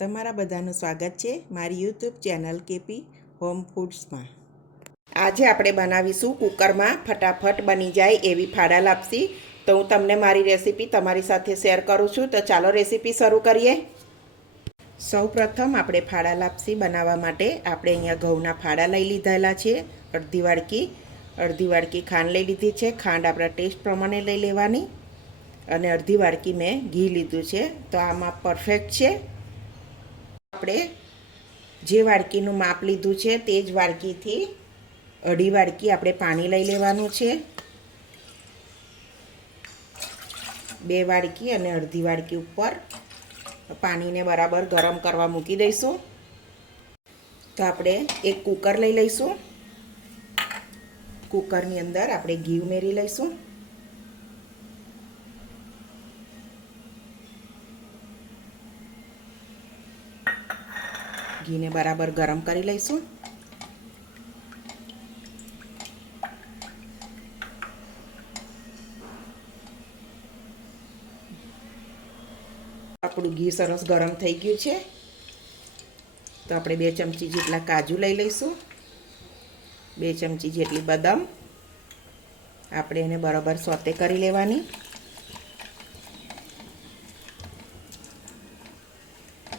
તમારા બધાનું સ્વાગત છે મારી યુટ્યુબ ચેનલ કેપી હોમ ફૂડ્સમાં। આજે આપણે બનાવીશું કુકરમાં ફટાફટ બની જાય એવી ફાડા લાપસી। તો હું તમને મારી રેસીપી તમારી સાથે શેર કરું છું। તો ચાલો રેસીપી શરૂ કરીએ। સૌપ્રથમ આપણે ફાડા લાપસી બનાવવા માટે આપણે અહીંયા ઘઉંના ફાડા લઈ લીધેલા છે। અડધી વાડકી ખાંડ લઈ લીધી છે। ખાંડ આપણા ટેસ્ટ પ્રમાણે લઈ લેવાની અને અડધી વાડકી મેં ઘી લીધું છે। તો આમાં પરફેક્ટ છે। આપણે જે વાડકીનું માપ લીધું છે તે જ વાડકીથી અઢી વાડકી આપણે પાણી લઈ લેવાનું છે। 2 વાડકી અને અડધી વાડકી ઉપર પાણીને બરાબર ગરમ કરવા મૂકી દઈશું। તો આપણે એક કુકર લઈ લઈશું। કુકરની અંદર આપણે ઘી ઉમેરી લઈશું। ઘીને બરાબર ગરમ કરી લઈશું। આપણું ઘી સરસ ગરમ થઈ ગયું છે। તો આપણે 2 ચમચી જેટલા કાજુ લઈ લઈશું। 2 ચમચી જેટલી બદામ આપણે એને બરાબર સોતે કરી લેવાની।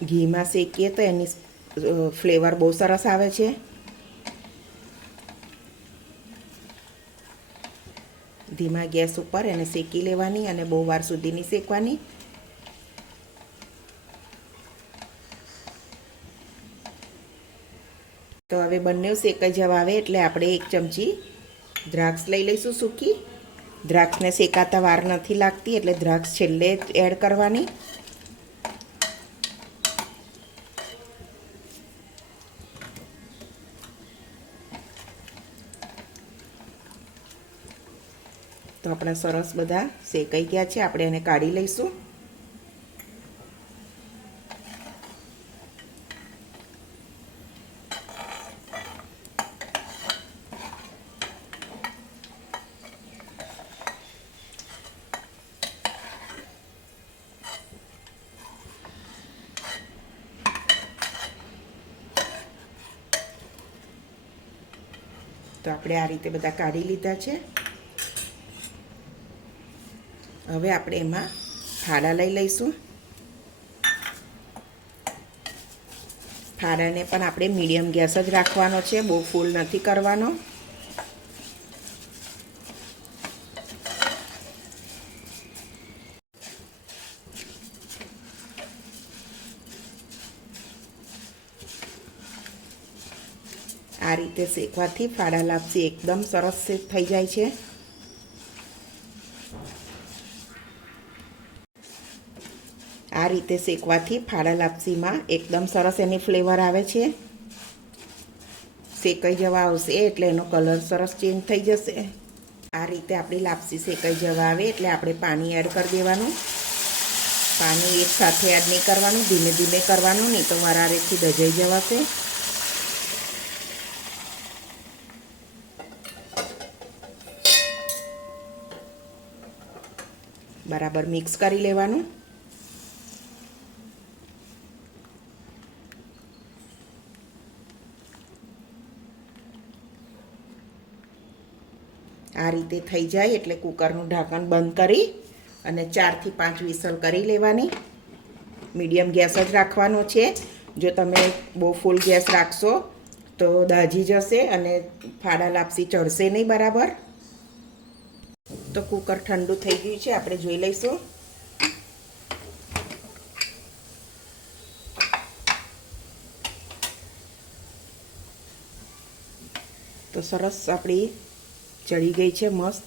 ઘીમાં શેકીએ તો એની ફ્લેવર બહુ સરસ આવે છે। ધીમા ગેસ ઉપર એને શેકી લેવાની અને બહુ વાર સુધી નહીં શેકવાની। તો હવે બંને શેકાઈ જવા આવે એટલે આપણે 1 ચમચી દ્રાક્ષ લઈ લઈશું સૂકી। દ્રાક્ષને શેકાતા વાર નથી લાગતી એટલે દ્રાક્ષ છેલ્લે એડ કરવાની। તો આપણા સરસ બધા શેકાઈ ગયા છે। આપણે એને કાઢી લઈશું। તો આપણે આ રીતે બધા કાઢી લીધા છે। હવે આપણે એમાં ફાડા લઈ લઈશું। ફાડાને પણ આપણે મીડિયમ ગેસ જ રાખવાનો છે, બહુ ફૂલ નથી કરવાનો। આ રીતે શેકવાથી ફાડા લાપસી એકદમ સરસ થઈ જાય છે। આ રીતે શેકવાથી ફાડા લાપસીમાં એકદમ સરસ એની ફ્લેવર આવે છે। શેકાઈ જવા આવશે એટલે એનો કલર સરસ ચેન્જ થઈ જશે। આ રીતે આપણી લાપસી શેકાઈ જવા આવે એટલે આપણે પાણી એડ કરી દેવાનું। પાણી એકસાથે એડ નહીં કરવાનું, ધીમે ધીમે કરવાનું, નહીં તો વરાળેથી દજાઈ જવાશે। બરાબર મિક્સ કરી લેવાનું। આ રીતે થઈ જાય એટલે કુકરનું ઢાંકણ બંધ કરી અને 4 થી 5 વિસલ કરી લેવાની। મીડિયમ ગેસ જ રાખવાનો છે। જો તમે બહુ ફૂલ ગેસ રાખશો તો દાજી જશે અને ફાડા લાપસી ચડશે નહીં બરાબર। તો કુકર ઠંડુ થઈ ગયું છે, આપણે જોઈ લઈશું। તો સરસ આપણી ચડી ગઈ છે મસ્ત।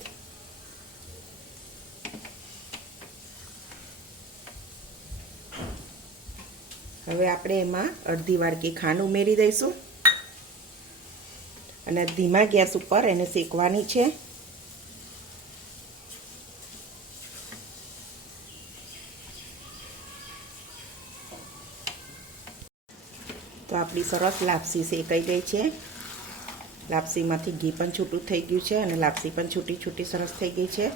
હવે આપણે એમાં અડધી વાડકી ખાંડ ઉમેરી દઈશું અને ધીમા ગેસ ઉપર એને શેકવાની છે। તો આપણી સરસ લાપસી શેકાઈ ગઈ છે। લાપસીમાંથી ઘી પણ છૂટું થઈ ગયું છે અને લાપસી પણ છૂટી છૂટી સરસ થઈ ગઈ છે।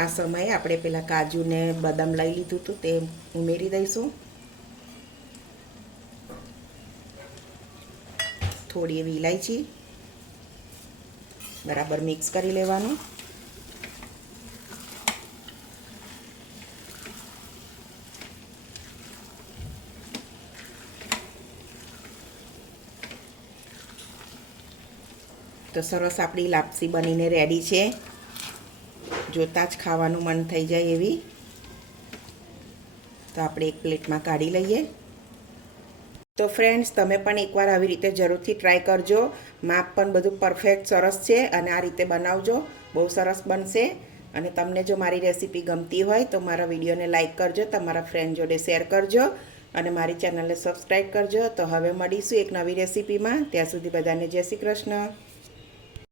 આ સમયે આપણે પેલા કાજુ ને બદામ લઈ લીધું હતું તે ઉમેરી દઈશું. થોડી એવી ઇલાયચી, બરાબર મિક્સ કરી લેવાનું. તો સરસ આપણી લાપસી બનીને રેડી છે. જોતાં જ ખાવાનું મન થઈ જાય એવી. તો આપણે એક પ્લેટમાં કાઢી લઈએ. તો ફ્રેન્ડ્સ, તમે પણ એકવાર આવી રીતે જરૂરથી ટ્રાય કરજો. માપ પણ બધું પરફેક્ટ સરસ છે અને આ રીતે બનાવજો, બહુ સરસ બનશે. અને તમને જો મારી રેસીપી ગમતી હોય તો મારા વિડીયોને લાઇક કરજો, તમારા ફ્રેન્ડ જોડે શેર કરજો અને મારી ચેનલને સબસ્ક્રાઈબ કરજો. તો હવે મળીશું એક નવી રેસીપીમાં. ત્યાં સુધી બધાને જય શ્રી કૃષ્ણ.